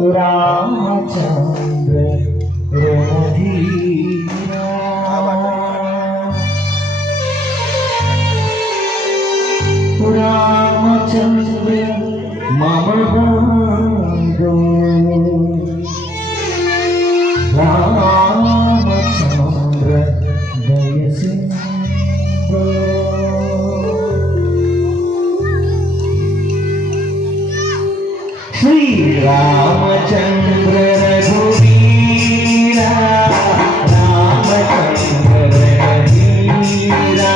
रामचंद्र रणधीरा रामचंद्र मम बंधु रामचंद्र दय सिंधु श्री रामचंद्र रघुवीरा रामचंद्र रघुवीरा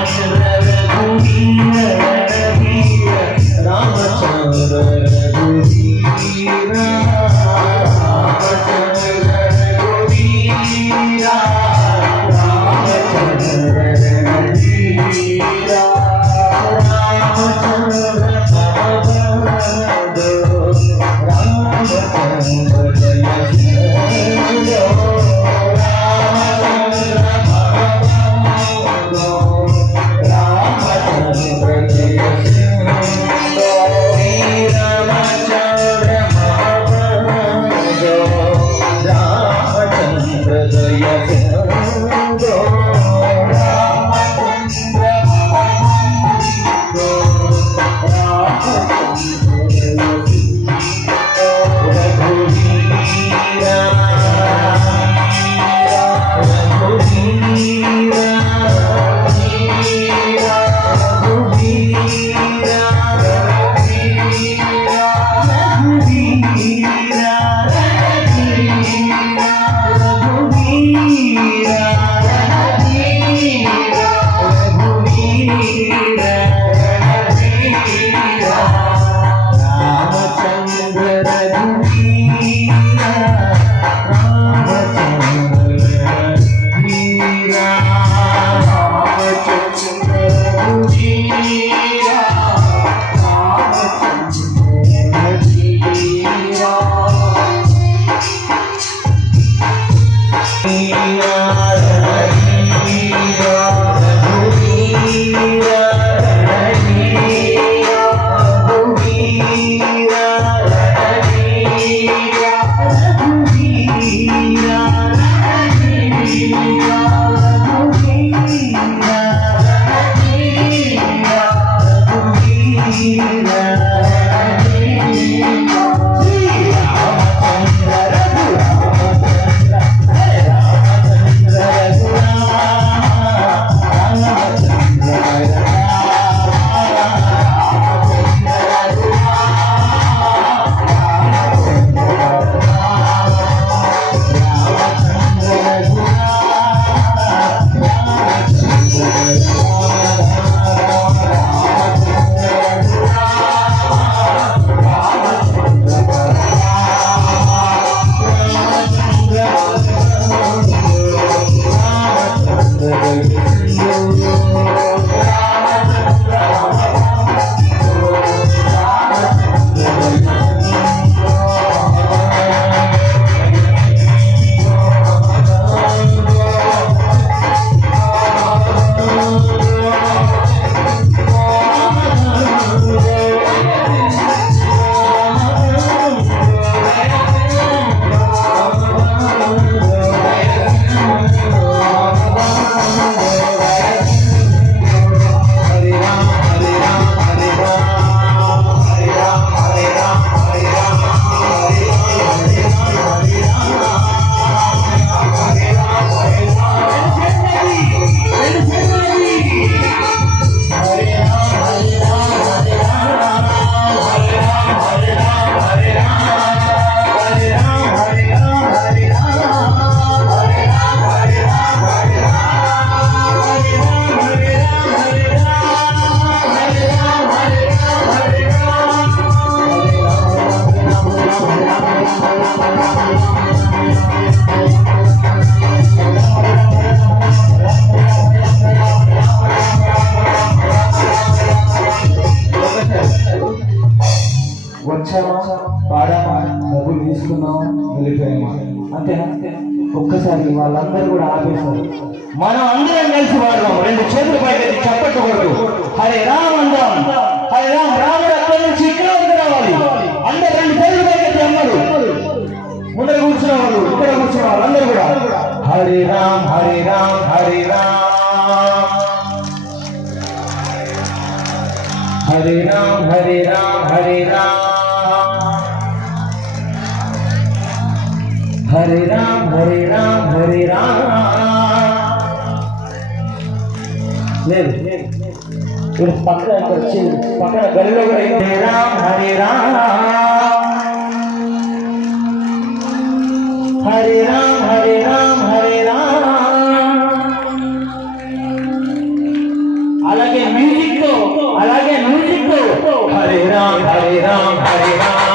रामचंद्र रघुवीरा रामचंद्र रघुवीरा रामचंद्र रघुवीरा వచ్చేసరికి వాళ్ళందరూ కూడా ఆపేశారు. మనం అందరం కలిసి వాడదాం. రెండు చేతులు పైకి చప్పట్లు కొడుతూ హరే రామ్ అందాం. హరే రామ్. రాముడు అక్కడి నుంచి ఇక్కడ వరకు రావాలి. అందరు రెండు చేతులు పైకి అమ్మరు ముందర కూర్చున్న వాళ్ళు, ఇక్కడ కూర్చున్న వాళ్ళు అందరూ కూడా హరే రామ్ హరే రామ్ హరే రామ్ హరే రామ్ హరే రామ్ హరే రామ్ హరే రామ్ హరే రామ్ హరే రామ్. లేదు ఇప్పుడు పక్కన వచ్చింది, పక్కన గదిలో కూడా హరే రామ్ హరే రామ్ హరే రామ్ హరే రామ్ హరే రామ్. అలాగే మ్యూజిక్ తో హరే రామ్ హరే రామ్ హరే రామ్.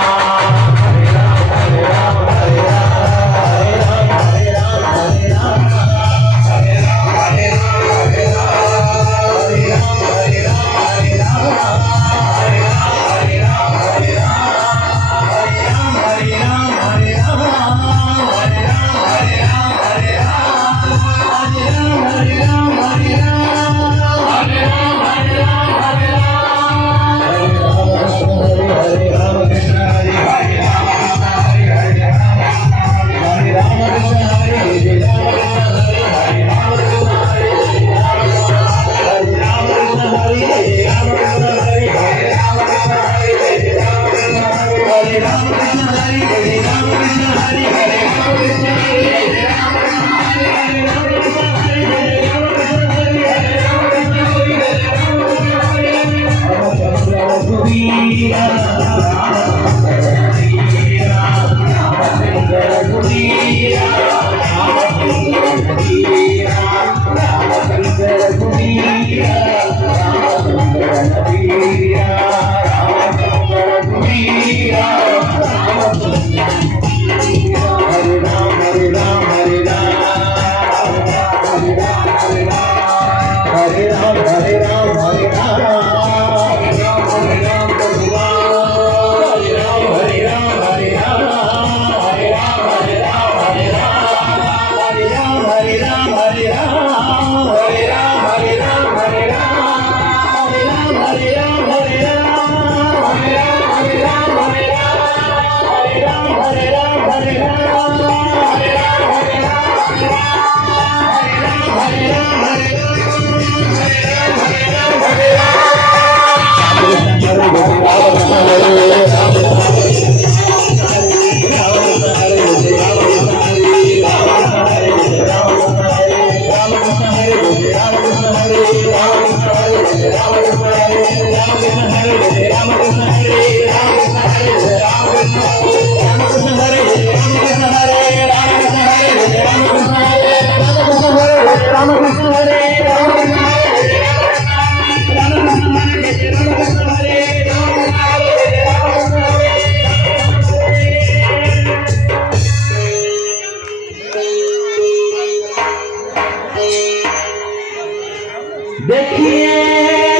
देखिए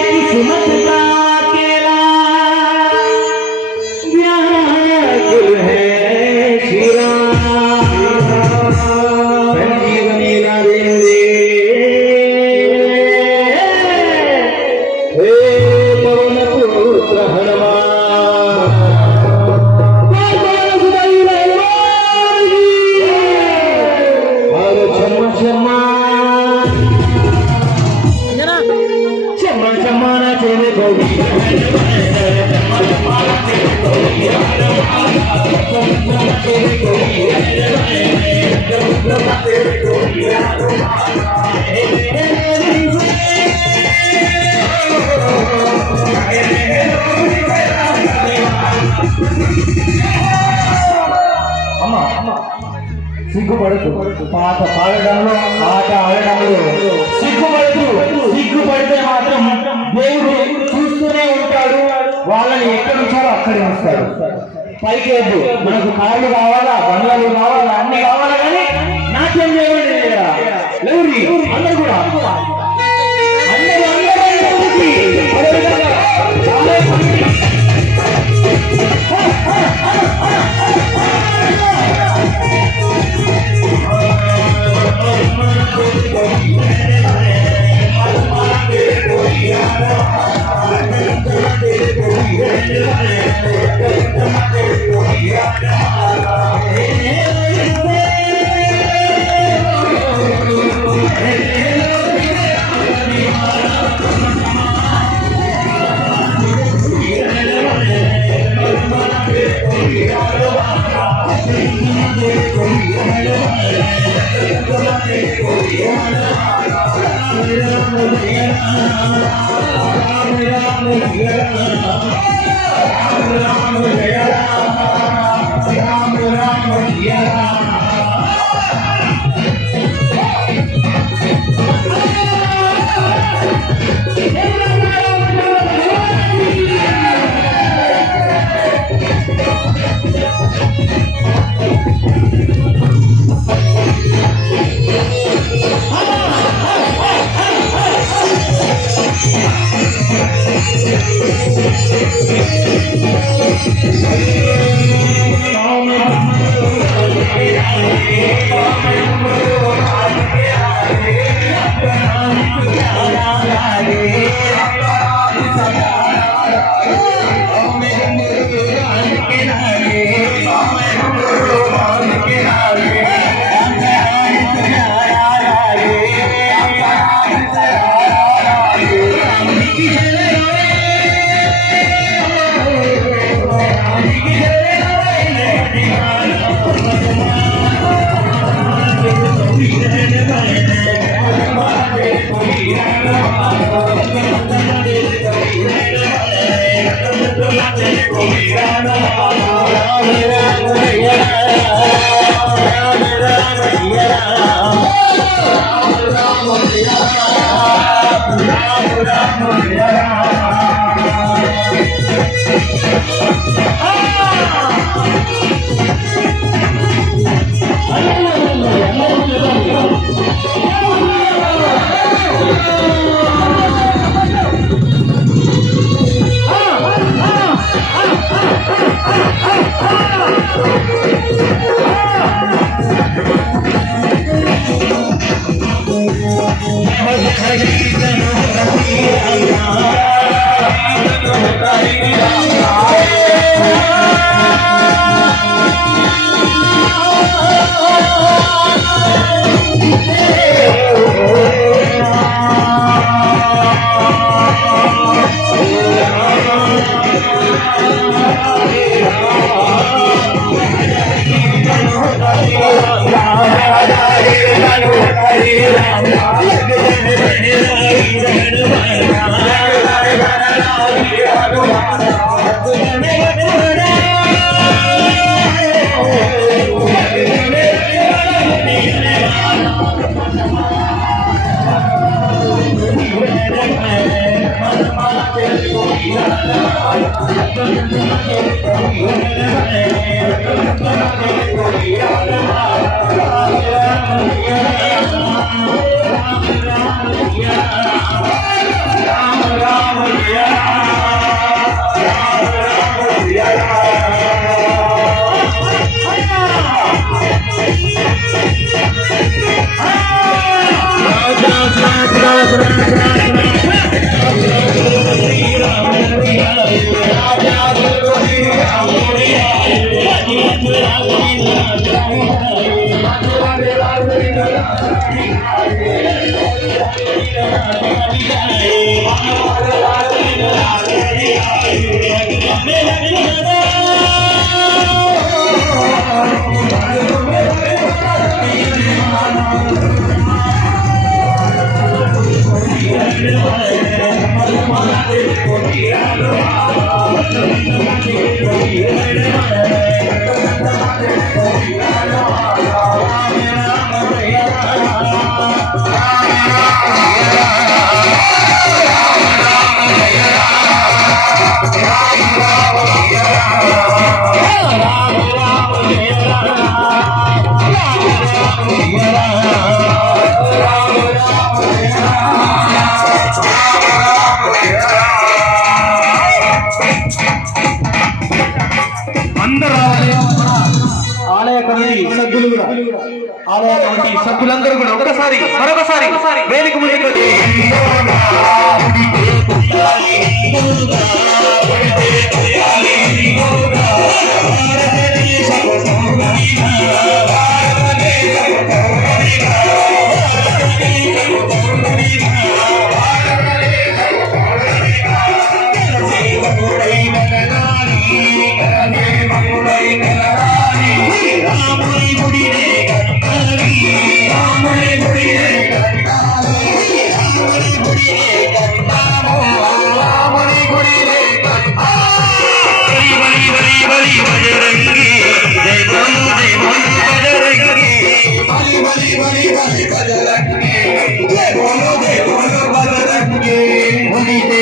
किस्मत का अकेला व्याकुल है शिरा संजीवनी ना देंगे हे पवन पुत्र हनुमान और क्षमा क्षमा जमाना तेरे को भी సిగ్గుపడుతూ పాట పాడడంలో ఆట ఆడడంలో సిగ్గుపడితే మాత్రం దేవుడు చూస్తూనే ఉంటాడు. వాళ్ళని ఎక్కడి నుంచాలో అక్కడే వస్తాడు. పైకి వద్దు, మనకు కార్లు కావాలా, బంగ్లాలు కావాలా, అన్ని కావాలా, కానీ నాట్యం చేయండి ఎవరి అందరు కూడా అందరూ ఆలయ కమిటీ సభ్యులు కూడా ఆలయ కమిటీ సభ్యులందరూ కూడా మరొకసారి వేదిక ముందుకు రాముని గుడినే కట్టాలి రాముని గుడినే కట్టాము రాముని గుడినే కట్టాలి బలి బలి బలి బజరంగి జై బోలు బజరంగి బలి బలి బలి బలి బజరంగి జై బోలు బజరంగి ఉనితే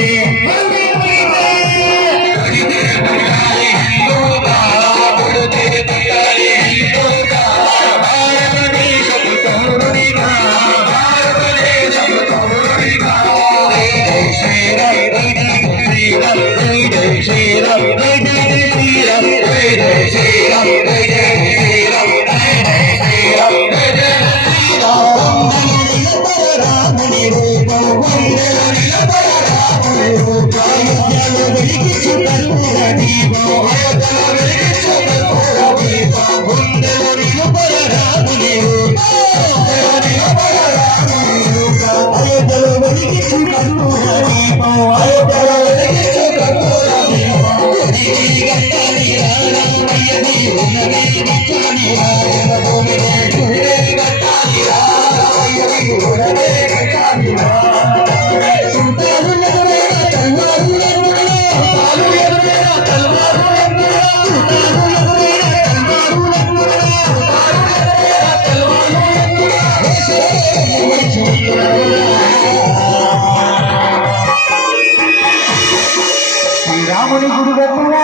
శ్రీరాముని గుడి ప్రభురా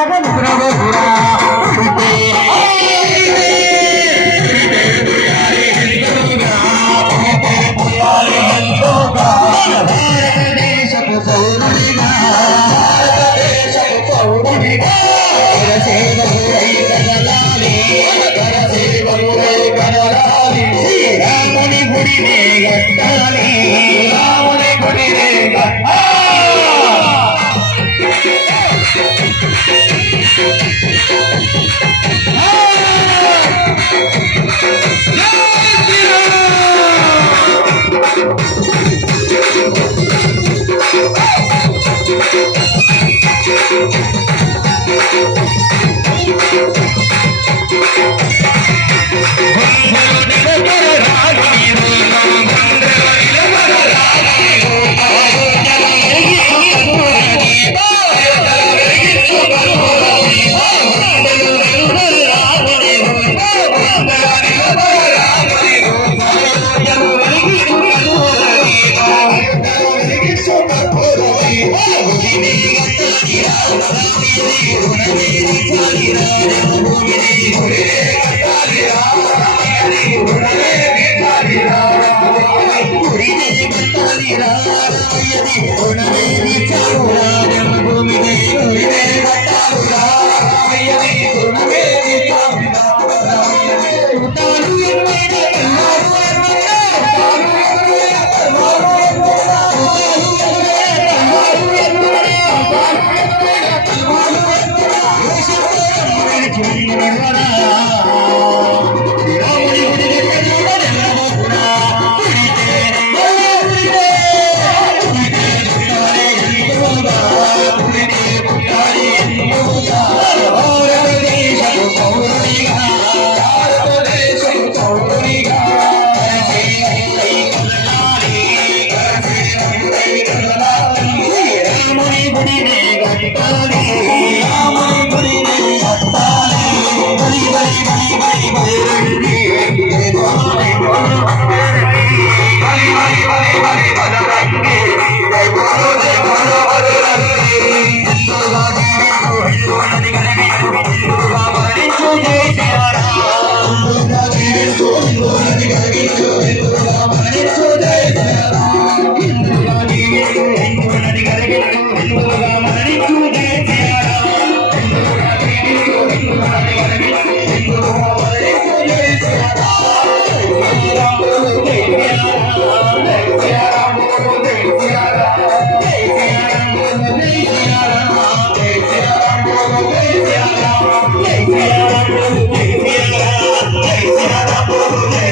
రాముని గుడినే కట్టాలి రాముని గుడినే Jai Jai Ram, Jai Jai Ram, Jai Jai Ram, Jai